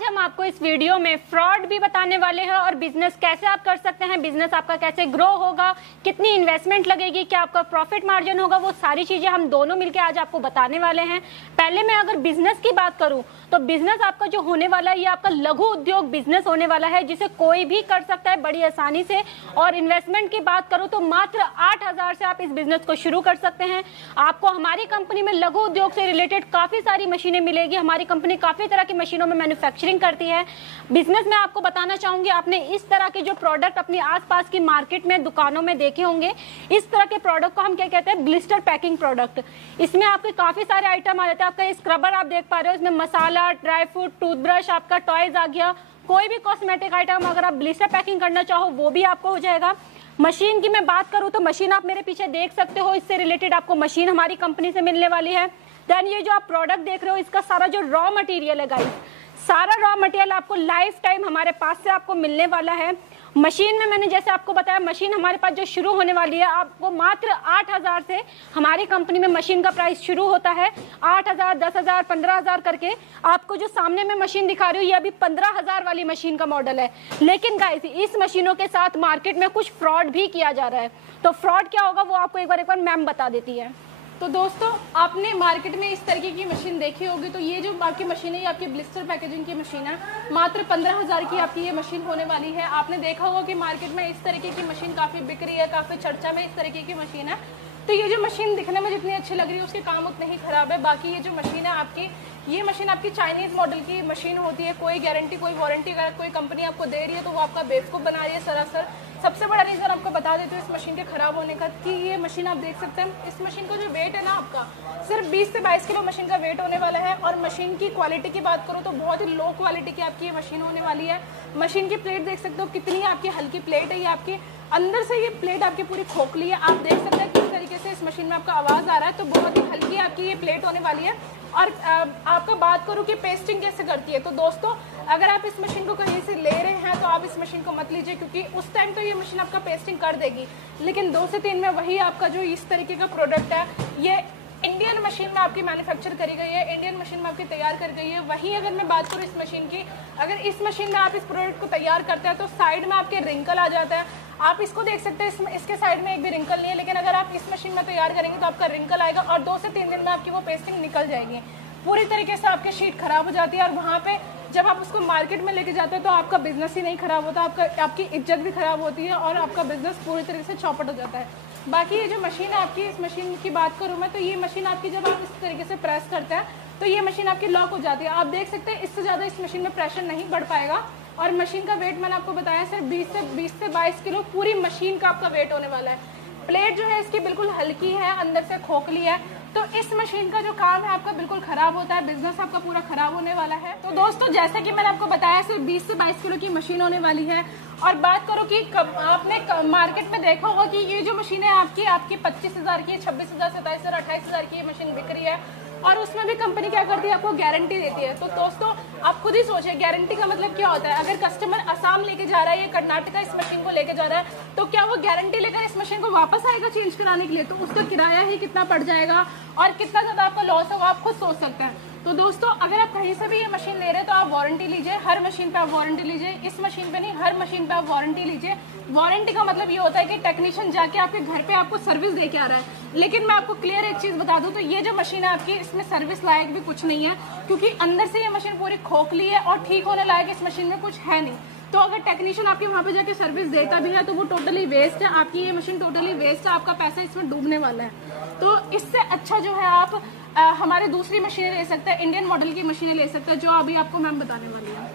आज हम आपको इस वीडियो में फ्रॉड भी बताने वाले हैं और बिजनेस कैसे आप कर सकते हैं, बिजनेस आपका कैसे ग्रो होगा, कितनी इन्वेस्टमेंट लगेगी, क्या आपका प्रॉफिट मार्जिन होगा, वो सारी चीजें हम दोनों मिलकर आज आपको बताने वाले हैं। पहले मैं अगर बिजनेस की बात करूं तो बिजनेस आपका जो होने वाला है ये आपका लघु उद्योग बिजनेस होने वाला है, जिसे कोई भी कर सकता है बड़ी आसानी से। और इन्वेस्टमेंट की बात करूं तो मात्र 8,000 से आप इस बिजनेस को शुरू कर सकते हैं। आपको हमारी कंपनी में लघु उद्योग से रिलेटेड काफी सारी मशीनें मिलेगी। हमारी कंपनी काफी तरह की मशीनों में मैन्युफैक्चरिंग करती है। बिजनेस में आपको बताना चाहूंगी, आपने इस तरह के जो प्रोडक्ट अपनी आसपास की मार्केट में दुकानों में देखे होंगे, इस तरह के प्रोडक्ट को हम क्या कहते हैं, ब्लिस्टर पैकिंग प्रोडक्ट। इसमें आपके काफी सारे आइटम आ जाते हैं। आपका ये स्क्रबर आप देख पा रहे हो, इसमें मसाला, ड्राई फ्रूट, टूथब्रश, आपका टॉयज आ गया, कोई भी कॉस्मेटिक आइटम अगर आप ब्लिस्टर पैकिंग करना चाहो वो भी आपको हो जाएगा। मशीन की मैं बात करूं तो मशीन आप मेरे पीछे देख सकते हो, इससे रिलेटेड आपको मशीन हमारी कंपनी से मिलने वाली है। देन ये जो आप प्रोडक्ट देख रहे हो, इसका सारा जो रॉ मटेरियल है गाइस, सारा रॉ मटेरियल आपको लाइफ टाइम हमारे पास से आपको मिलने वाला है। मशीन में मैंने जैसे आपको बताया, मशीन हमारे पास जो शुरू होने वाली है, आपको मात्र 8,000 से हमारी कंपनी में मशीन का प्राइस शुरू होता है। 8,000, 10,000, 15,000 करके। आपको जो सामने में मशीन दिखा रही हूँ ये अभी 15,000 वाली मशीन का मॉडल है। लेकिन गाइस इस मशीनों के साथ मार्केट में कुछ फ्रॉड भी किया जा रहा है। तो फ्रॉड क्या होगा वो आपको एक बार मैम बता देती है। तो दोस्तों, आपने मार्केट में इस तरीके की मशीन देखी होगी। तो ये जो आपकी मशीन है, ये आपकी ब्लिस्टर पैकेजिंग की मशीन है। मात्र 15,000 की आपकी ये मशीन होने वाली है। आपने देखा होगा कि मार्केट में इस तरीके की मशीन काफ़ी बिक रही है, काफ़ी चर्चा में इस तरीके की मशीन है। तो ये जो मशीन दिखने में जितनी अच्छी लग रही है उसके काम उतने ही खराब है। बाकी ये जो मशीन है आपकी, ये मशीन आपकी चाइनीज़ मॉडल की मशीन होती है। कोई गारंटी, कोई वारंटी अगर कोई कंपनी आपको दे रही है तो वो आपका बेवकूफ़ बना रही है सरासर। सबसे बड़ा रीज़न आपको बता देते हो इस मशीन के ख़राब होने का, कि ये मशीन आप देख सकते हैं, इस मशीन का जो वेट है ना आपका, सिर्फ 20 से 22 किलो मशीन का वेट होने वाला है। और मशीन की क्वालिटी की बात करूँ तो बहुत ही लो क्वालिटी की आपकी ये मशीन होने वाली है। मशीन की प्लेट देख सकते हो कितनी आपकी हल्की प्लेट है। ये आपकी अंदर से ये प्लेट आपकी पूरी खोखली है। आप देख सकते हैं किस तरीके से इस मशीन में आपका आवाज़ आ रहा है। तो बहुत ही हल्की आपकी ये प्लेट होने वाली है। और आपका बात करूँ कि पेस्टिंग कैसे करती है, तो दोस्तों अगर आप इस मशीन को कहीं से ले रहे हैं तो आप इस मशीन को मत लीजिए, क्योंकि उस टाइम तो ये मशीन आपका पेस्टिंग कर देगी, लेकिन 2 से 3 में वही आपका जो इस तरीके का प्रोडक्ट है ये इंडियन मशीन में आपकी मैन्युफैक्चर करी गई है, इंडियन मशीन में आपकी तैयार कर गई है। वहीं अगर मैं बात करूँ इस मशीन की, अगर इस मशीन में आप इस प्रोडक्ट को तैयार करते हैं तो साइड में आपके रिंकल आ जाता है। आप इसको देख सकते हैं, इसके साइड में एक भी रिंकल नहीं है। लेकिन अगर आप इस मशीन में तैयार करेंगे तो आपका रिंकल आएगा और 2 से 3 दिन में आपकी वो पेस्टिंग निकल जाएगी। पूरी तरीके से आपकी शीट खराब हो जाती है। और वहाँ पे जब आप उसको मार्केट में लेके जाते हैं तो आपका बिजनेस ही नहीं खराब होता, आपकी इज्जत भी खराब होती है और आपका बिजनेस पूरी तरीके से चौपट हो जाता है। बाकी ये जो मशीन है आपकी, इस मशीन की बात करूँ मैं, तो ये मशीन आपकी जब आप इस तरीके से प्रेस करते हैं तो ये मशीन आपकी लॉक हो जाती है। आप देख सकते हैं इससे ज़्यादा इस मशीन में प्रेशर नहीं बढ़ पाएगा। और मशीन का वेट मैंने आपको बताया सिर्फ 20 से 22 किलो पूरी मशीन का आपका वेट होने वाला है। प्लेट जो है इसकी बिल्कुल हल्की है, अंदर से खोखली है। तो इस मशीन का जो काम है आपका बिल्कुल खराब होता है, बिजनेस आपका पूरा खराब होने वाला है। तो दोस्तों जैसे कि मैंने आपको बताया सिर्फ 20 से 22 किलो की मशीन होने वाली है। और बात करो कि आपने मार्केट में देखा होगा कि ये जो मशीन है आपकी 25,000 की, 26,000, 27,000, 28,000 की ये मशीन बिक रही है। और उसमें भी कंपनी क्या करती है, आपको गारंटी देती है। तो दोस्तों आप खुद ही सोचिए गारंटी का मतलब क्या होता है। अगर कस्टमर असम लेके जा रहा है, ये कर्नाटका इस मशीन को लेके जा रहा है, तो क्या वो गारंटी लेकर इस मशीन को वापस आएगा चेंज कराने के लिए? तो उसका किराया ही कितना पड़ जाएगा और कितना ज़्यादा आपका लॉस होगा, आप खुद सोच सकते हैं। तो दोस्तों अगर आप कहीं से भी ये मशीन ले रहे हैं तो आप वारंटी लीजिए, हर मशीन पे आप वारंटी लीजिए। इस मशीन पे नहीं, हर मशीन पे आप वारंटी लीजिए। वारंटी का मतलब ये होता है कि टेक्नीशियन जाके आपके घर पे आपको सर्विस दे के आ रहा है। लेकिन मैं आपको क्लियर एक चीज़ बता दूं, तो ये जो मशीन है आपकी, इसमें सर्विस लायक भी कुछ नहीं है, क्योंकि अंदर से ये मशीन पूरी खोखली है और ठीक होने लायक इस मशीन में कुछ है नहीं। तो अगर टेक्नीशियन आपके वहाँ पे जाके सर्विस देता भी है तो वो टोटली वेस्ट है। आपकी ये मशीन टोटली वेस्ट है, आपका पैसा इसमें डूबने वाला है। तो इससे अच्छा जो है आप हमारे दूसरी मशीनें ले सकते हैं, इंडियन मॉडल की मशीनें ले सकते हैं, जो अभी आपको मैम बताने वाली है।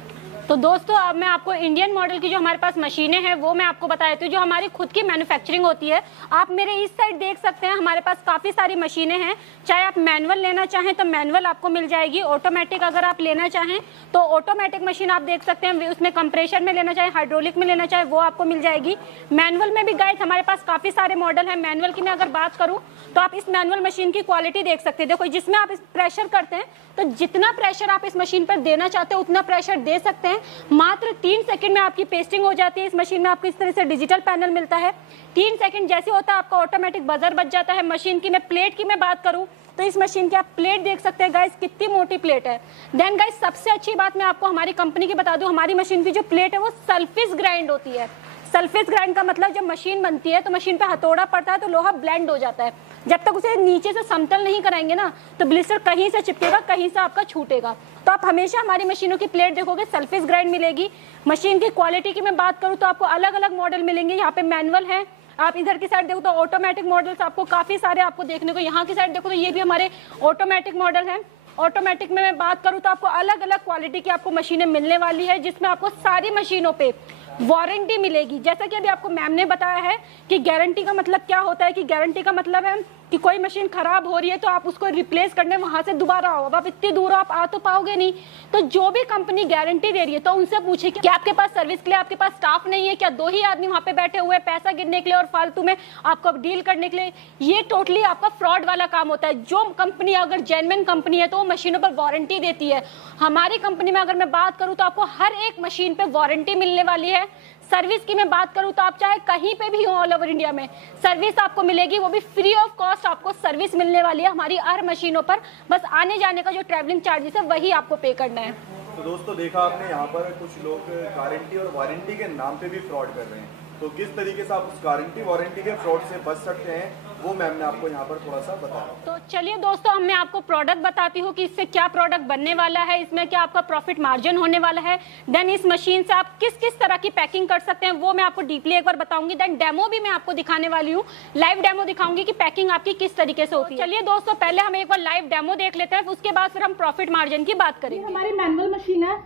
तो दोस्तों अब मैं आपको इंडियन मॉडल की जो हमारे पास मशीनें हैं वो मैं आपको बता देती हूँ, जो हमारी खुद की मैन्युफैक्चरिंग होती है। आप मेरे इस साइड देख सकते हैं, हमारे पास काफ़ी सारी मशीनें हैं। चाहे आप मैनुअल लेना चाहें तो मैनुअल आपको मिल जाएगी, ऑटोमेटिक अगर आप लेना चाहें तो ऑटोमेटिक मशीन आप देख सकते हैं। उसमें कंप्रेशर में लेना चाहें, हाइड्रोलिक में लेना चाहें, वो आपको मिल जाएगी। मैनुअल में भी गाइस हमारे पास काफ़ी सारे मॉडल हैं। मैनुअल की मैं अगर बात करूँ तो आप इस मैनुअल मशीन की क्वालिटी देख सकते हैं। देखो, जिसमें आप इस प्रेशर करते हैं तो जितना प्रेशर आप इस मशीन पर देना चाहते हैं उतना प्रेशर दे सकते हैं। मात्र 3 सेकंड में आपकी पेस्टिंग हो जाती है। इस मशीन में आपको इस तरह से डिजिटल पैनल मिलता है। 3 सेकंड जैसे होता है आपका ऑटोमेटिक बजर बज जाता है। मशीन की मैं प्लेट की मैं बात करूं तो इस मशीन की आप प्लेट देख सकते हैं गाइस, कितनी मोटी प्लेट है। देन गाइस सबसे अच्छी बात मैं आपको हमारी कंपनी की बता दूं, हमारी मशीन की जो प्लेट है वो सल्फेस ग्राइंड होती है। सल्फेस ग्राइंड का मतलब जब मशीन बनती है तो मशीन पे हथौड़ा पड़ता है तो लोहा ब्लेंड हो जाता है। जब तक उसे नीचे से समतल नहीं कराएंगे ना तो ब्लिस्टर कहीं से चिपकेगा, कहीं से आपका छूटेगा। तो आप हमेशा हमारी मशीनों की प्लेट देखोगे सल्फेस ग्राइंड मिलेगी। मशीन की क्वालिटी की मैं बात करूँ तो आपको अलग अलग मॉडल मिलेंगे। यहाँ पे मैनुअल है, आप इधर की साइड देखो तो ऑटोमेटिक मॉडल्स आपको काफी सारे आपको देखने को, यहाँ की साइड देखो तो ये भी हमारे ऑटोमेटिक मॉडल हैं। ऑटोमेटिक में मैं बात करूँ तो आपको अलग अलग क्वालिटी की आपको मशीनें मिलने वाली है, जिसमें आपको सारी मशीनों पे वारंटी मिलेगी। जैसा कि अभी आपको मैम ने बताया है कि गारंटी का मतलब क्या होता है, कि गारंटी का मतलब है कि कोई मशीन खराब हो रही है तो आप उसको रिप्लेस करने वहां से दोबारा आओ। अब आप इतनी दूर आप आ तो पाओगे नहीं, तो जो भी कंपनी गारंटी दे रही है तो उनसे पूछे कि आपके पास सर्विस के लिए आपके पास स्टाफ नहीं है क्या, 2 ही आदमी वहां पे बैठे हुए पैसा गिनने के लिए और फालतू में आपको डील करने के लिए। ये टोटली आपका फ्रॉड वाला काम होता है। जो कंपनी अगर जेन्युइन कंपनी है तो वो मशीनों पर वारंटी देती है। हमारी कंपनी में अगर मैं बात करूं तो आपको हर एक मशीन पे वारंटी मिलने वाली है। सर्विस की मैं बात करूं तो आप चाहे कहीं पे भी हो ऑल ओवर इंडिया में सर्विस आपको मिलेगी, वो भी फ्री ऑफ कॉस्ट आपको सर्विस मिलने वाली है हमारी हर मशीनों पर। बस आने जाने का जो ट्रैवलिंग चार्जेस है वही आपको पे करना है। तो दोस्तों देखा आपने यहाँ पर कुछ लोग गारंटी और वारंटी के नाम पे भी फ्रॉड कर रहे हैं, तो किस तरीके से आप उस गारंटी वारंटी के फ्रॉड से बच सकते हैं वो मैम ने आपको यहाँ पर थोड़ा सा बताया। तो चलिए दोस्तों, अब मैं आपको प्रोडक्ट बताती हूँ कि इससे क्या प्रोडक्ट बनने वाला है, इसमें क्या आपका प्रॉफिट मार्जिन होने वाला है। देन इस मशीन से आप किस किस तरह की पैकिंग कर सकते हैं वो मैं आपको डीपली एक बार बताऊंगी। देन डेमो भी मैं आपको दिखाने वाली हूँ, लाइव डेमो दिखाऊंगी कि पैकिंग आपकी किस तरीके से होती है। चलिए दोस्तों, पहले हम एक बार लाइव डेमो देख लेते हैं, उसके बाद फिर हम प्रॉफिट मार्जिन की बात करेंगे। हमारी मैनुअल मशीन है,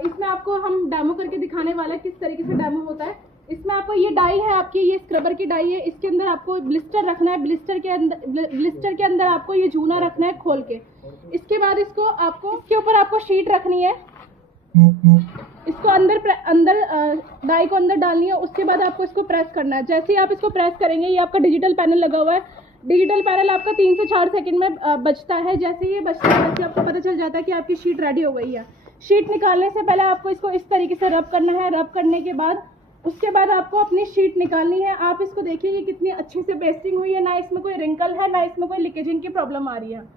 इसमें आपको हम डेमो करके दिखाने वाला है किस तरीके से डेमो होता है। इसमें आपको ये डाई है, आपकी ये स्क्रबर की डाई है, इसके अंदर आपको ब्लिस्टर रखना है। ब्लिस्टर के अंदर आपको ये जूना रखना है खोल के। इसके बाद इसको आपको इसके ऊपर आपको शीट रखनी है, इसको अंदर डाई को अंदर डालनी है। उसके बाद आपको इसको प्रेस करना है। जैसे ही आप इसको प्रेस करेंगे ये आपका डिजिटल पैनल लगा हुआ है। डिजिटल पैनल आपका 3 से 4 सेकंड में बचता है। जैसे ही ये बचता है वैसे आपको पता चल जाता है कि आपकी शीट रेडी हो गई है। शीट निकालने से पहले आपको इसको इस तरीके से रब करना है। रब करने के बाद उसके बाद आपको अपनी शीट निकालनी है। आप इसको देखिए ये कितनी अच्छे से पेस्टिंग हुई है, ना इसमें कोई रिंकल है ना इसमें कोई लीकेजिंग की प्रॉब्लम आ रही है।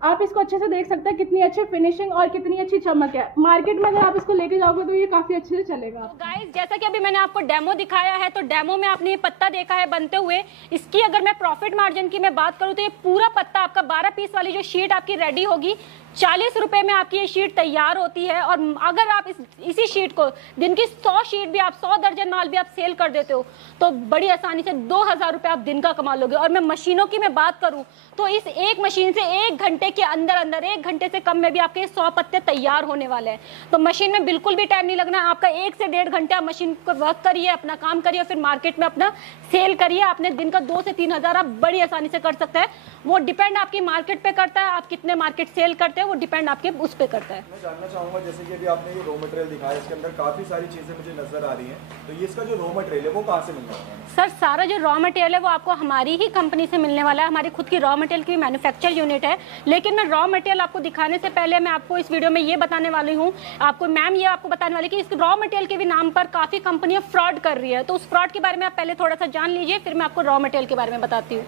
आप इसको अच्छे से देख सकते हैं कितनी अच्छी फिनिशिंग और कितनी अच्छी चमक है। मार्केट में अगर आप इसको लेके जाओगे तो ये काफी अच्छे से चलेगा। तो गाइस, जैसा कि अभी मैंने आपको डेमो दिखाया है, तो डेमो में आपने ये पत्ता देखा है बनते हुए। इसकी अगर मैं प्रॉफिट मार्जिन की मैं बात करूँ तो ये पूरा पत्ता आपका 12 पीस वाली जो शीट आपकी रेडी होगी 40 रुपए में आपकी ये शीट तैयार होती है। और अगर आप इसी शीट को दिन की 100 शीट भी आप 100 दर्जन माल भी आप सेल कर देते हो तो बड़ी आसानी से 2000 रुपए आप दिन का कमा लोगे। और मैं मशीनों की मैं बात करूं तो इस एक मशीन से 1 घंटे के अंदर 1 घंटे से कम में भी आपके 100 पत्ते तैयार होने वाले हैं। तो मशीन में बिल्कुल भी टाइम नहीं लगना। आपका 1 से 1.5 घंटे आप मशीन को वर्क करिए, अपना काम करिए, फिर मार्केट में अपना सेल करिए। आपने दिन का 2 से 3 हजार आप बड़ी आसानी से कर सकते हैं। वो डिपेंड आपकी मार्केट पे करता है, आप कितने मार्केट सेल करते हैं वो डिपेंड आपके उस पे करता है। मैं जानना चाहूंगा, जैसे कि अभी आपने ये रॉ मटेरियल दिखाया, इसके अंदर काफी सारी चीजें मुझे नजर आ रही हैं, तो ये इसका जो रॉ मटेरियल है वो कहाँ से मिलने वाला है? सर, सारा जो रॉ मटेरियल है वो आपको हमारी ही कंपनी से मिलने वाला है। हमारी खुद की रॉ मटेरियल की मैन्युफैक्चर यूनिट है। लेकिन मैं रॉ मटेरियल आपको दिखाने से पहले मैं आपको इस वीडियो में ये बताने वाली हूँ, आपको मैम ये आपको बताने वाली कि इस रॉ मटेरियल के भी नाम पर काफी कंपनियां फ्रॉड कर रही है। तो उस फ्रॉड के बारे में आप पहले थोड़ा सा जान लीजिए, फिर मैं आपको रॉ मटेरियल के बारे में बताती हूँ।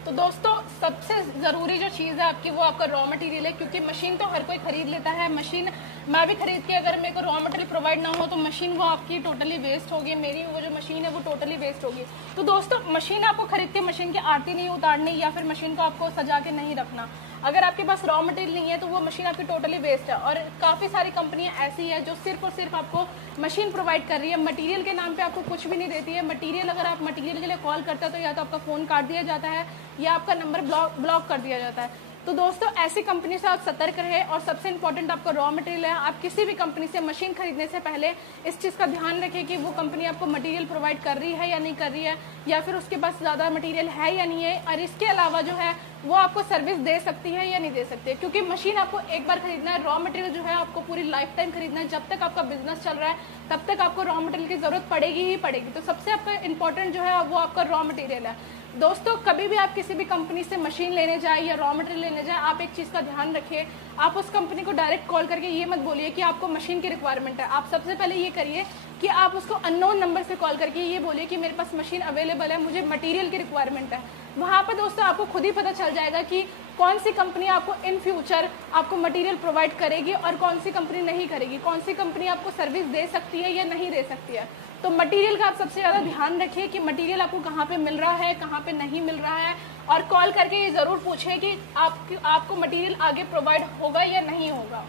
तो दोस्तों, सबसे ज़रूरी जो चीज़ है आपकी वो आपका रॉ मटेरियल है, क्योंकि मशीन तो हर कोई खरीद लेता है। मशीन मैं भी खरीद के अगर मेरे को रॉ मटेरियल प्रोवाइड ना हो तो मशीन वो आपकी टोटली वेस्ट होगी। मेरी वो जो मशीन है वो टोटली वेस्ट होगी। तो दोस्तों, मशीन आपको खरीद के मशीन की आरती नहीं उतारनी या फिर मशीन को आपको सजा के नहीं रखना। अगर आपके पास रॉ मटेरियल नहीं है तो वो मशीन आपकी टोटली वेस्ट है। और काफ़ी सारी कंपनियां ऐसी है जो सिर्फ और सिर्फ आपको मशीन प्रोवाइड कर रही है, मटेरियल के नाम पे आपको कुछ भी नहीं देती है। मटेरियल अगर आप मटेरियल के लिए कॉल करते हो तो या तो आपका फ़ोन काट दिया जाता है या आपका नंबर ब्लॉक कर दिया जाता है। तो दोस्तों, ऐसी कंपनी से आप सतर्क रहे। और सबसे इंपॉर्टेंट आपका रॉ मटेरियल है। आप किसी भी कंपनी से मशीन खरीदने से पहले इस चीज़ का ध्यान रखें कि वो कंपनी आपको मटेरियल प्रोवाइड कर रही है या नहीं कर रही है, या फिर उसके पास ज़्यादा मटेरियल है या नहीं है। और इसके अलावा जो है वो आपको सर्विस दे सकती है या नहीं दे सकती है, क्योंकि मशीन आपको एक बार खरीदना है। रॉ मटेरियल जो है आपको पूरी लाइफ टाइम खरीदना है। जब तक आपका बिजनेस चल रहा है तब तक आपको रॉ मटेरियल की ज़रूरत पड़ेगी ही पड़ेगी। तो सबसे आपका इंपॉर्टेंट जो है वो आपका रॉ मटेरियल है। दोस्तों, कभी भी आप किसी भी कंपनी से मशीन लेने जाए या रॉ मटेरियल लेने जाए, आप एक चीज़ का ध्यान रखें, आप उस कंपनी को डायरेक्ट कॉल करके ये मत बोलिए कि आपको मशीन की रिक्वायरमेंट है। आप सबसे पहले ये करिए कि आप उसको अननोन नंबर से कॉल करके ये बोलिए कि मेरे पास मशीन अवेलेबल है, मुझे मटेरियल की रिक्वायरमेंट है। वहाँ पर दोस्तों आपको खुद ही पता चल जाएगा कि कौन सी कंपनी आपको इन फ्यूचर आपको मटेरियल प्रोवाइड करेगी और कौन सी कंपनी नहीं करेगी, कौन सी कंपनी आपको सर्विस दे सकती है या नहीं दे सकती है। तो मटेरियल का आप सबसे ज़्यादा ध्यान रखिए कि मटेरियल आपको कहाँ पे मिल रहा है, कहाँ पे नहीं मिल रहा है, और कॉल करके ये ज़रूर पूछें कि आपको मटेरियल आगे प्रोवाइड होगा या नहीं होगा।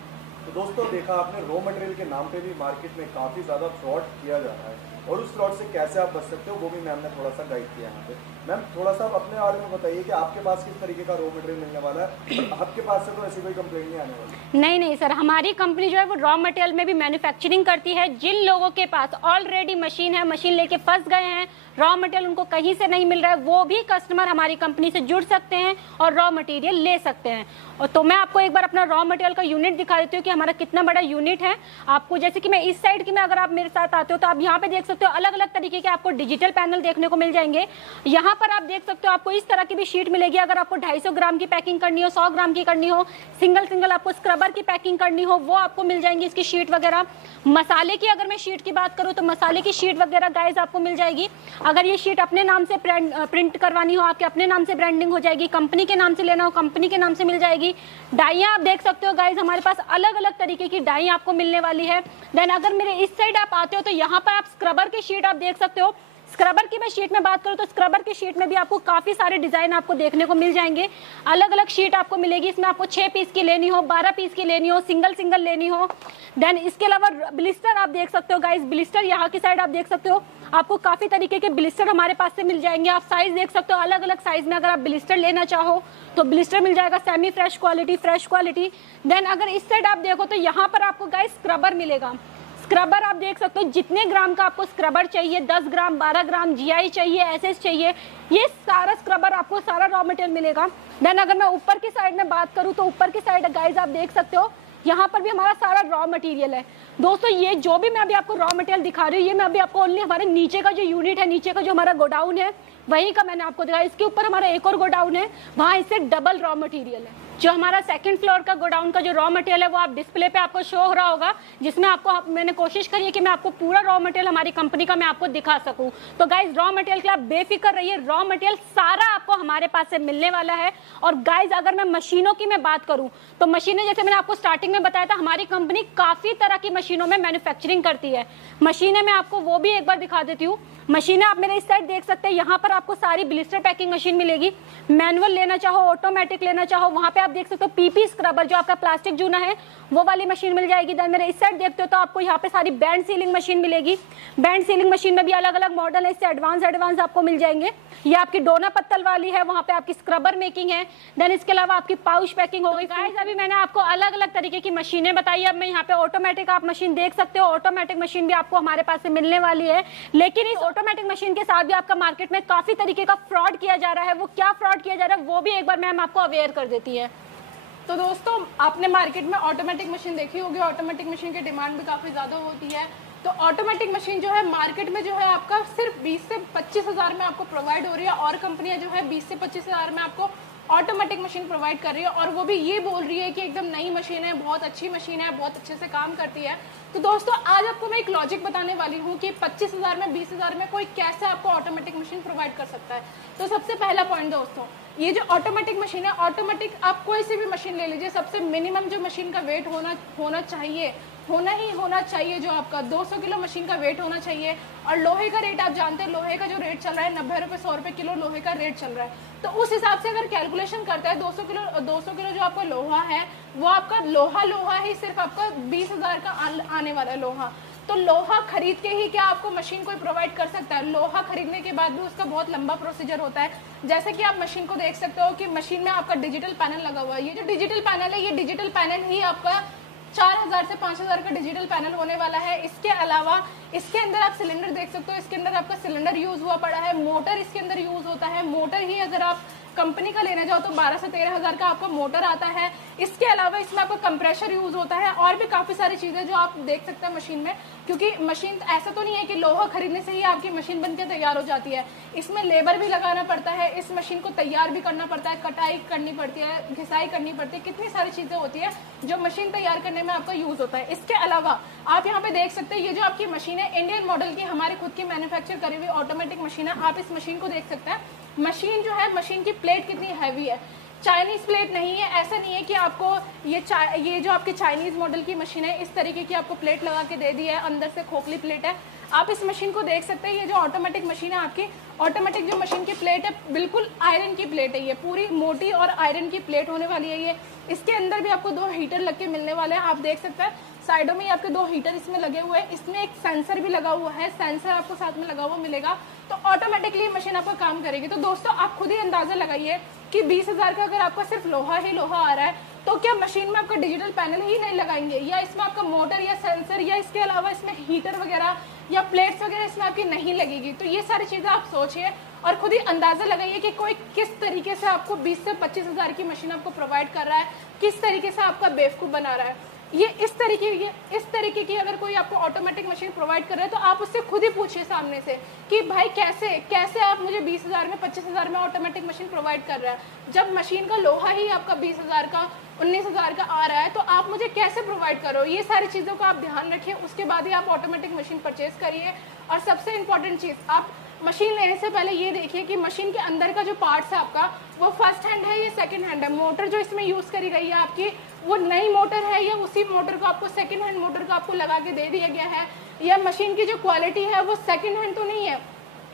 तो दोस्तों देखा आपने, रॉ मटेरियल के नाम पे भी मार्केट में काफ़ी ज़्यादा फ्रॉड किया जा रहा है, और उस फ्रॉड से कैसे आप बच सकते हो वो भी मैम ने थोड़ा सा गाइड किया यहाँ पे। मैम थोड़ा सा अपने बारे में बताइए कि आपके पास किस तरीके का रॉ मटेरियल मिलने वाला है, और आपके पास से तो ऐसी कोई कंप्लेंट नहीं आने वाली? नहीं सर, हमारी कंपनी जो है वो रॉ मटेरियल में भी मैन्युफैक्चरिंग करती है। जिन लोगों के पास ऑलरेडी मशीन है, मशीन लेके फंस गए हैं, रॉ मटेरियल उनको कहीं से नहीं मिल रहा है, वो भी कस्टमर हमारी कंपनी से जुड़ सकते हैं और रॉ मटेरियल ले सकते हैं। और तो मैं आपको एक बार अपना रॉ मटेरियल का यूनिट दिखा देती हूँ कि हमारा कितना बड़ा यूनिट है। आपको जैसे कि मैं इस साइड की में अगर आप मेरे साथ आते हो तो आप यहाँ पे देख सकते हो अलग अलग तरीके के आपको डिजिटल पैनल देखने को मिल जाएंगे। यहाँ पर आप देख सकते हो आपको इस तरह की भी शीट मिलेगी। अगर आपको 250 ग्राम की पैकिंग करनी हो, 100 ग्राम की करनी हो, सिंगल आपको स्क्रबर की पैकिंग करनी हो, वो आपको मिल जाएंगी इसकी शीट वगैरह। मसाले की अगर मैं शीट की बात करूँ तो मसाले की शीट वगैरह गाइज आपको मिल जाएगी। अगर ये शीट अपने नाम से प्रिंट करवानी हो, आपके अपने नाम से ब्रांडिंग हो जाएगी। कंपनी के नाम से लेना हो, कंपनी के नाम से मिल जाएगी। डाइयाँ आप देख सकते हो गाइज, हमारे पास अलग अलग तरीके की डाई आपको मिलने वाली है। देन अगर मेरे इस साइड आप आते हो तो यहाँ पर आप स्क्रबर की शीट आप देख सकते हो। स्क्रबर की मैं शीट में बात करूँ तो स्क्रबर की शीट में भी आपको काफ़ी सारे डिज़ाइन आपको देखने को मिल जाएंगे। अलग अलग शीट आपको मिलेगी। इसमें आपको 6 पीस की लेनी हो, 12 पीस की लेनी हो, सिंगल लेनी हो। देन इसके अलावा ब्लिस्टर आप देख सकते हो गाइज, ब्लिस्टर यहाँ की साइड आप देख सकते हो, आपको काफ़ी तरीके के ब्लिस्टर हमारे पास से मिल जाएंगे। आप साइज़ देख सकते हो, अलग अलग साइज़ में अगर आप ब्लिस्टर लेना चाहो तो ब्लिस्टर मिल जाएगा, semi fresh quality, fresh quality. Then अगर इस साइड आप देखो तो यहाँ पर आपको गाइज स्क्रबर मिलेगा। स्क्रबर आप देख सकते हो, जितने ग्राम का आपको स्क्रबर चाहिए, 10 ग्राम, 12 ग्राम, GI चाहिए, SS चाहिए, ये सारा स्क्रबर आपको सारा रॉ मटेरियल मिलेगा। देन अगर मैं ऊपर की साइड में बात करूँ तो ऊपर की साइड गाइज आप देख सकते हो, यहाँ पर भी हमारा सारा रॉ मटेरियल है। दोस्तों ये जो भी मैं अभी आपको रॉ मटेरियल दिखा रही हूँ, ये मैं अभी आपको ओनली हमारे नीचे का जो यूनिट है, नीचे का जो हमारा गोडाउन है वहीं का मैंने आपको दिखाया। इसके ऊपर हमारा एक और गोडाउन है, वहाँ इससे डबल रॉ मटेरियल है। जो हमारा सेकंड फ्लोर का गोडाउन का जो रॉ मटेरियल है वो आप डिस्प्ले पे आपको शो हो रहा होगा, जिसमें आपको मैंने कोशिश करी है कि मैं आपको पूरा रॉ मटेरियल हमारी कंपनी का मैं आपको दिखा सकूं। तो गाइज रॉ मटेरियल के आप बेफिक्र रहिए, रॉ मटेरियल सारा आपको हमारे पास से मिलने वाला है। और गाइज अगर मैं मशीनों की मैं बात करूं तो मशीनें, जैसे मैंने आपको स्टार्टिंग में बताया था, हमारी कंपनी काफी तरह की मशीनों में मैन्युफैक्चरिंग करती है। मशीनें मैं आपको वो भी एक बार दिखा देती हूँ। मशीनें आप मेरे इस साइड देख सकते हैं, यहाँ पर आपको सारी ब्लिस्टर पैकिंग मशीन मिलेगी। मैनुअल लेना चाहो, ऑटोमेटिक लेना चाहो, वहाँ पे आप देख सकते हो PP स्क्रबर जो आपका प्लास्टिक जूना है वो वाली मशीन मिल जाएगी। देन मेरे इस साइड देखते हो तो आपको यहाँ पे सारी बैंड सीलिंग मशीन मिलेगी। बैंड सीलिंग मशीन में भी अलग अलग मॉडल है, इससे एडवांस आपको मिल जाएंगे। ये आपकी डोना पत्तल वाली है, वहाँ पे आपकी स्क्रबर मेकिंग है। देन इसके अलावा आपकी पाउच पैकिंग हो गई। गाइस अभी मैंने आपको अलग अलग तरीके की मशीनें बताई। अब मैं यहाँ पे ऑटोमेटिक आप मशीन देख सकते हो, ऑटोमेटिक मशीन भी आपको हमारे पास से मिलने वाली है। लेकिन इस ऑटोमेटिक मशीन के साथ भी आपका मार्केट में काफी तरीके का फ्रॉड किया जा रहा है। वो क्या फ्रॉड किया जा रहा है वो भी एक बार मैम आपको अवेयर कर देती है। तो दोस्तों आपने मार्केट में ऑटोमेटिक मशीन देखी होगी, ऑटोमेटिक मशीन की डिमांड भी काफ़ी ज़्यादा होती है। तो ऑटोमेटिक मशीन जो है मार्केट में जो है आपका सिर्फ 20 से 25 हज़ार में आपको प्रोवाइड हो रही है, और कंपनियां जो है 20 से 25 हज़ार में आपको ऑटोमेटिक मशीन प्रोवाइड कर रही है, और वो भी ये बोल रही है कि एकदम नई मशीन है, बहुत अच्छी मशीन है, बहुत अच्छे से काम करती है। तो दोस्तों आज आपको मैं एक लॉजिक बताने वाली हूँ कि 25 हज़ार में, 20 हज़ार में कोई कैसे आपको ऑटोमेटिक मशीन प्रोवाइड कर सकता है। तो सबसे पहला पॉइंट दोस्तों, ये जो ऑटोमेटिक मशीन है, ऑटोमेटिक आप कोई सी भी मशीन ले लीजिए, सबसे मिनिमम जो मशीन का वेट होना चाहिए जो आपका 200 किलो मशीन का वेट होना चाहिए। और लोहे का रेट आप जानते हैं, लोहे का जो रेट चल रहा है 90 रुपये 100 रुपये किलो लोहे का रेट चल रहा है। तो उस हिसाब से अगर कैलकुलेशन करता है 200 किलो जो आपका लोहा है वो आपका लोहा ही सिर्फ आपका 20 हज़ार का आने वाला है लोहा। तो लोहा खरीद के ही क्या आपको मशीन कोई प्रोवाइड कर सकता है? लोहा खरीदने के बाद भी उसका बहुत लंबा प्रोसीजर होता है। जैसे कि आप मशीन को देख सकते हो कि मशीन में आपका डिजिटल पैनल लगा हुआ है। ये जो डिजिटल पैनल है, ये डिजिटल पैनल ही आपका 4000 से 5000 का डिजिटल पैनल होने वाला है। इसके अलावा इसके अंदर आप सिलेंडर देख सकते हो, इसके अंदर आपका सिलेंडर यूज हुआ पड़ा है, मोटर इसके अंदर यूज होता है। मोटर ही अगर आप कंपनी का लेने जाओ तो 12 से 13 हजार का आपका मोटर आता है। इसके अलावा इसमें आपका कंप्रेशर यूज होता है और भी काफी सारी चीजें जो आप देख सकते हैं मशीन में, क्योंकि मशीन ऐसा तो नहीं है कि लोहा खरीदने से ही आपकी मशीन बनकर तैयार हो जाती है। इसमें लेबर भी लगाना पड़ता है, इस मशीन को तैयार भी करना पड़ता है, कटाई करनी पड़ती है, घिसाई करनी पड़ती है, कितनी सारी चीजें होती है जो मशीन तैयार करने में आपका यूज होता है। इसके अलावा आप यहाँ पे देख सकते हैं ये जो आपकी मशीन है इंडियन मॉडल की, हमारी खुद की मैन्युफैक्चर करी हुई ऑटोमेटिक मशीन है। आप इस मशीन को देख सकते हैं। मशीन जो है, मशीन की प्लेट कितनी हैवी है, चाइनीज प्लेट नहीं है। ऐसा नहीं है कि आपको ये जो आपकी चाइनीज मॉडल की मशीन है इस तरीके की आपको प्लेट लगा के दे दी है, अंदर से खोखली प्लेट है। आप इस मशीन को देख सकते हैं। ये जो ऑटोमेटिक मशीन है आपकी, ऑटोमेटिक जो मशीन की प्लेट है बिल्कुल आयरन की प्लेट है, ये पूरी मोटी और आयरन की प्लेट होने वाली है ये। इसके अंदर भी आपको 2 हीटर लग के मिलने वाले हैं। आप देख सकते हैं साइडों में आपके 2 हीटर इसमें लगे हुए हैं। इसमें एक सेंसर भी लगा हुआ है, सेंसर आपको साथ में लगा हुआ मिलेगा, तो ऑटोमेटिकली मशीन आपका काम करेगी। तो दोस्तों आप खुद ही अंदाजा लगाइए कि 20,000 का अगर आपका सिर्फ लोहा ही लोहा आ रहा है तो क्या मशीन में आपका डिजिटल पैनल ही नहीं लगाएंगे, या इसमें आपका मोटर या सेंसर या इसके अलावा इसमें हीटर वगैरह या प्लेट्स वगैरह इसमें आपकी नहीं लगेगी। तो ये सारी चीजें आप सोचिए और खुद ही अंदाजा लगाइए कि कोई किस तरीके से आपको 20 से 25,000 की मशीन आपको प्रोवाइड कर रहा है, किस तरीके से आपका बेवकूफ बना रहा है। ये इस तरीके की अगर कोई आपको ऑटोमेटिक मशीन प्रोवाइड कर रहा है तो आप उससे खुद ही पूछिए सामने से कि भाई कैसे आप मुझे 20,000 में 25,000 में ऑटोमेटिक मशीन प्रोवाइड कर रहा है, जब मशीन का लोहा ही आपका 20,000 का 19,000 का आ रहा है, तो आप मुझे कैसे प्रोवाइड करो। ये सारी चीज़ों का आप ध्यान रखिए, उसके बाद ही आप ऑटोमेटिक मशीन परचेज करिए। और सबसे इंपॉर्टेंट चीज़, आप मशीन लेने से पहले ये देखिए कि मशीन के अंदर का जो पार्ट्स है आपका वो फर्स्ट हैंड है या सेकंड हैंड है। मोटर जो इसमें यूज करी गई है आपकी वो नई मोटर है या उसी मोटर को आपको सेकंड हैंड मोटर को आपको लगा के दे दिया गया है, या मशीन की जो क्वालिटी है वो सेकंड हैंड तो नहीं है,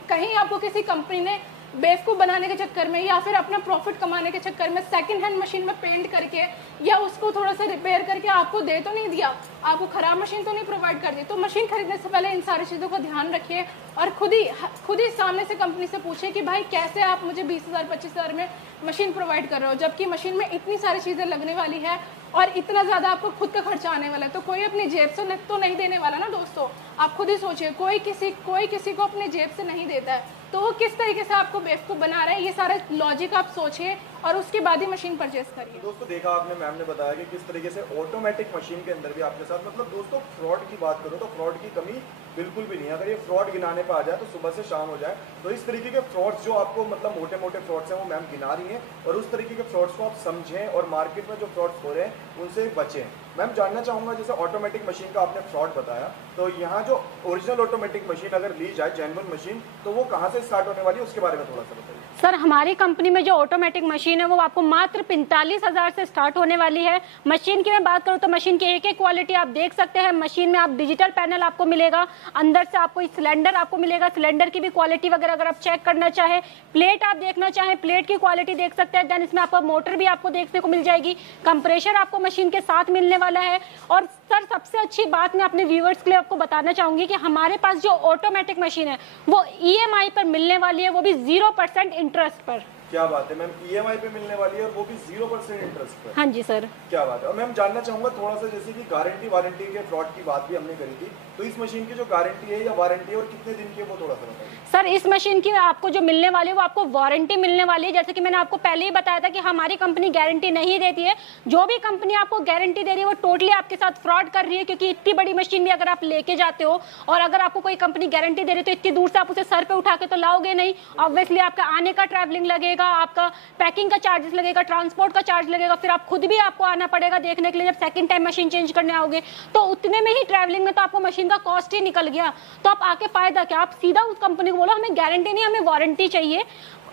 कहीं आपको किसी कंपनी ने बेवकूफ बनाने के चक्कर में या फिर अपना प्रॉफिट कमाने के चक्कर में सेकंड हैंड मशीन में पेंट करके या उसको थोड़ा सा रिपेयर करके आपको दे तो नहीं दिया, आपको खराब मशीन तो नहीं प्रोवाइड कर दी। तो मशीन खरीदने से पहले इन सारी चीज़ों का ध्यान रखिए और खुद ही सामने से कंपनी से पूछिए कि भाई कैसे आप मुझे 20,000 25,000 में मशीन प्रोवाइड कर रहे हो, जबकि मशीन में इतनी सारी चीज़ें लगने वाली है और इतना ज़्यादा आपको खुद का खर्चा आने वाला है। तो कोई अपनी जेब से तो नहीं देने वाला ना दोस्तों, आप खुद ही सोचिए। कोई किसी को अपने जेब से नहीं देता है, तो वो किस तरीके से आपको बेवकूफ बना रहा है, ये सारा लॉजिक आप सोचिए और उसके बाद ही मशीन परचेस करिए। दोस्तों देखा आपने, मैम ने बताया कि किस तरीके से ऑटोमेटिक मशीन के अंदर भी आपके साथ, मतलब दोस्तों फ्रॉड की बात करो तो फ्रॉड की कमी बिल्कुल भी नहीं है। अगर ये फ्रॉड गिनाने पर आ जाए तो सुबह से शाम हो जाए, तो इस तरीके के फ्रॉड्स जो आपको मतलब मोटे मोटे फ्रॉड्स हैं वो मैम गिना रही हैं, और उस तरीके के फ्रॉड्स को आप समझें और मार्केट में जो फ्रॉड्स हो रहे हैं उनसे बचें। मैम जानना चाहूँगा, जैसे ऑटोमेटिक मशीन का आपने फ्रॉड बताया, तो यहाँ जो ओरिजिनल ऑटोमेटिक मशीन अगर ली जाए, जेन्युइन मशीन, तो वो कहाँ से स्टार्ट होने वाली है, उसके बारे में थोड़ा सा बताइए। सर हमारी कंपनी में जो ऑटोमेटिक मशीन है वो आपको मात्र 45,000 से स्टार्ट होने वाली है। मशीन की मैं बात करूँ तो मशीन की एक क्वालिटी आप देख सकते हैं। मशीन में आप डिजिटल पैनल आपको मिलेगा, अंदर से आपको सिलेंडर आपको मिलेगा, सिलेंडर की भी क्वालिटी वगैरह अगर आप चेक करना चाहें, प्लेट आप देखना चाहें, प्लेट की क्वालिटी देख सकते हैं। देन इसमें आपको मोटर भी आपको देखने को मिल जाएगी, कंप्रेशर आपको मशीन के साथ मिलने वाला है। और सर सबसे अच्छी बात मैं अपने व्यूअर्स के लिए आपको बताना चाहूंगी कि हमारे पास जो ऑटोमेटिक मशीन है वो EMI पर मिलने वाली है, वो भी 0% इंटरेस्ट पर। क्या बात है मैम, EMI पे मिलने वाली है और वो भी 0% इंटरेस्ट पर। हाँ जी सर। क्या बात है। और मैम जानना चाहूंगा थोड़ा सा, जैसे कि गारंटी वारंटी के फ्रॉड की बात भी हमने करी थी, तो इस मशीन की जो गारंटी है या वारंटी है और कितने दिन की है वो थोड़ा सा बताइए। सर इस मशीन की आपको जो मिलने वाली है वो आपको वारंटी मिलने वाली है। जैसे कि मैंने आपको पहले ही बताया था कि हमारी कंपनी गारंटी नहीं देती है, जो भी कंपनी आपको गारंटी दे रही है वो टोटली आपके साथ फ्रॉड कर रही है, क्योंकि इतनी बड़ी मशीन भी अगर आप लेके जाते हो और अगर आपको कोई कंपनी गारंटी दे रही है तो इतनी दूर से आप उसे सर पे उठा के तो लाओगे नहीं। ऑब्वियसली आपका आने का ट्रैवलिंग लगेगा, आपका पैकिंग का चार्जेस लगेगा, ट्रांसपोर्ट का चार्ज लगेगा, फिर आप खुद भी आपको आना पड़ेगा देखने के लिए। जब सेकंड टाइम मशीन चेंज करने आओगे तो उतने में ही ट्रैवलिंग में तो आपको मशीन का कॉस्ट ही निकल गया। तो आप आके फायदा क्या, आप सीधा उस कंपनी को बोलो हमें गारंटी नहीं, हमें वारंटी चाहिए।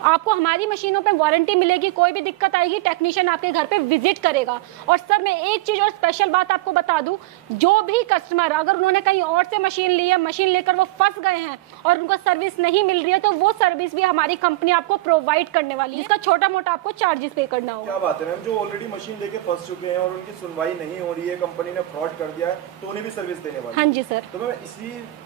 आपको हमारी मशीनों पे वारंटी मिलेगी, कोई भी दिक्कत आएगी टेक्नीशियन आपके घर पे विजिट करेगा। और सर मैं एक चीज और स्पेशल बात आपको बता दूं, जो भी कस्टमर अगर उन्होंने कहीं और से मशीन ली है, मशीन लेकर वो फंस गए हैं और उनको सर्विस नहीं मिल रही है, तो वो सर्विस भी हमारी कंपनी आपको प्रोवाइड करने वाली है, इसका छोटा मोटा आपको चार्जेस पे करना होगा। क्या बात है मैम, जो ऑलरेडी मशीन लेके फंस चुके हैं और उनकी सुनवाई नहीं हो रही है, कंपनी ने फ्रॉड कर दिया है, तो उन्हें भी सर्विस देने वाली। हाँ जी सर। तो मैं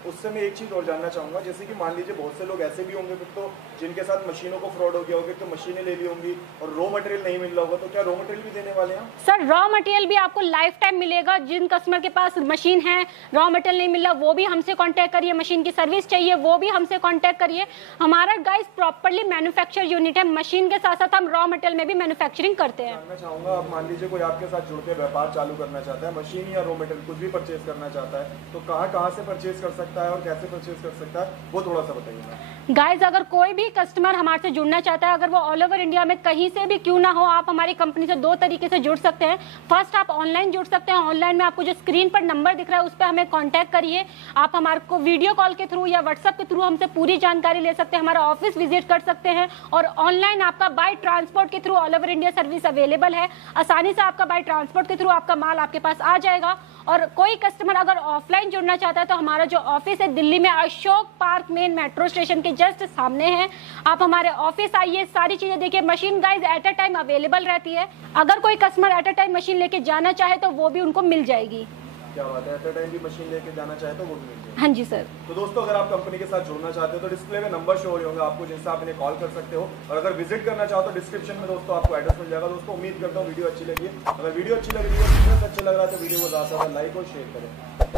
उससे मैं एक चीज और जानना चाहूंगा, जैसे कि मान लीजिए बहुत से लोग ऐसे भी होंगे तो जिनके साथ मशीनों लोगों को फ्रॉड हो गया होगा, तो मशीनें ले ली होंगी और रॉ मटेरियल नहीं मिल रहा होगा, तो क्या रॉ मटेरियल भी देने वाले हैं? सर रॉ मटेरियल भी आपको लाइफ टाइम मिलेगा। जिन कस्टमर के पास मशीन है, रॉ मटेरियल नहीं मिल रहा, वो भी हमसे कांटेक्ट करिए। मशीन की सर्विस चाहिए, वो भी हमसे कांटेक्ट करिए। हमारा गाइस प्रॉपर्ली मैन्युफैक्चर यूनिट है। मशीन के साथ साथ हम रॉ मटेरियल में भी मैन्युफैक्चरिंग करते हैं। मैं चाहूंगा, अब मान लीजिए कोई आपके साथ जुड़ के व्यापार चालू करना चाहता है, मशीन या रॉ मटेरियल कुछ भी परचेज करना चाहता है, तो कहाँ से परचेज कर सकता है और कैसे परचेज कर सकता है, वो थोड़ा सा बताइए। गाइज अगर कोई भी कस्टमर हमारे से जुड़ना चाहता है, अगर वो ऑल ओवर इंडिया में कहीं से भी क्यों ना हो, आप हमारी कंपनी से 2 तरीके से जुड़ सकते हैं। फर्स्ट आप ऑनलाइन जुड़ सकते हैं। ऑनलाइन में आपको जो स्क्रीन पर नंबर दिख रहा है उस पर हमें कांटेक्ट करिए। आप हमारे को वीडियो कॉल के थ्रू या व्हाट्सएप के थ्रू हमसे पूरी जानकारी ले सकते हैं। हमारा ऑफिस विजिट कर सकते हैं। और ऑनलाइन आपका बाय ट्रांसपोर्ट के through all over India service available है। आसानी से आपका बाय ट्रांसपोर्ट के थ्रू आपका माल आपके पास आ जाएगा। और कोई कस्टमर अगर ऑफलाइन जुड़ना चाहता है तो हमारा जो ऑफिस है दिल्ली में Ashok park main metro station के जस्ट सामने है। आप हमारे ऑफिस आइए, सारी चीजें देखिए। Machine guys at a time available रहती है। अगर कोई customer at a time machine लेके जाना चाहे तो वो भी उनको मिल जाएगी। क्या बात है, एट अ टाइम भी मशीन लेके जाना चाहे तो वो भी मिल जाएगी। हाँ जी सर। तो दोस्तों, अगर आप कंपनी के साथ जुड़ना चाहते हो तो डिस्प्ले में नंबर शो हो रहे होंगे आपको, जिनसे आप इन्हें कॉल कर सकते हो। और अगर विजिट करना चाहो तो डिस्क्रिप्शन में दोस्तों आपको एड्रेस मिल जाएगा। दोस्तों उम्मीद करता हूँ वीडियो अच्छी लगी है। अगर वीडियो अच्छी लग रही है, अच्छा लग रहा है तो वीडियो को ज़्यादा से ज़्यादा लाइक और शेयर करें।